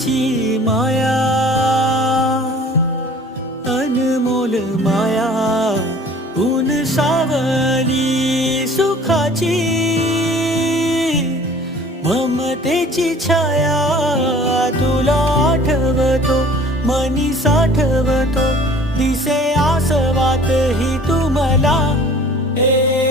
तुझी माया, अनमोल माया, ऊन सावली सुखाची, ममतेची छाया तुला आठवतो, मनी साठवतो, दिसे आसवात ही तू मला. हे